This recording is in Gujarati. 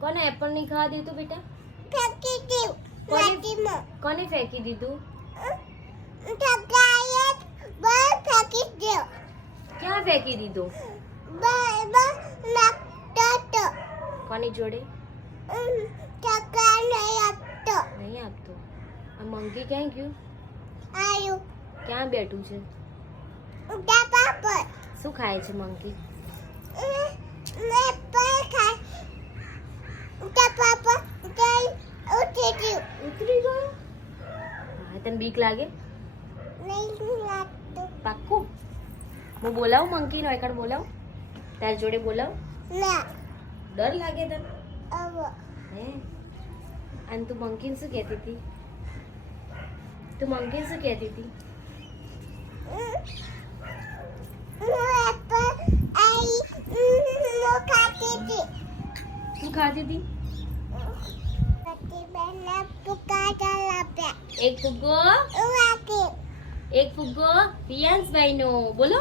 કોને એપલ નહીં ખાવા દીધું બેટા? ફેંકી દીધું માટીમાં. કોને ફેંકી દીધું? ઠગાએ બળ ફેંકી દીધું. ક્યાં ફેંકી દીધું? બળ નાખતો તો. કોની જોડે? ઠગા નહીં આપતો. નહીં આપતો. આ મંકી ક્યાં ગયું? આયું ક્યાં બેઠું છે? ઉડા પાપડ. શું ખાય છે મંકી? મેં પણ ખાય. ઉડા પાપડ ઉતરી ગયું. ઉતરી ગયો? હા, તને બીક લાગે? નહીં લાગતું. પાક્કું? હું બોલાવું મંકી નો એકડ બોલાવું? તારી જોડે બોલાવું? ના ડર લાગે તને? હવે હે? અને તું મંકીને શું કહેતી હતી? તું મંકીને શું કહેતી હતી? શું ખાતી હતી? એક ફુગ્ગો પિયાંશભાઈ નો. બોલો.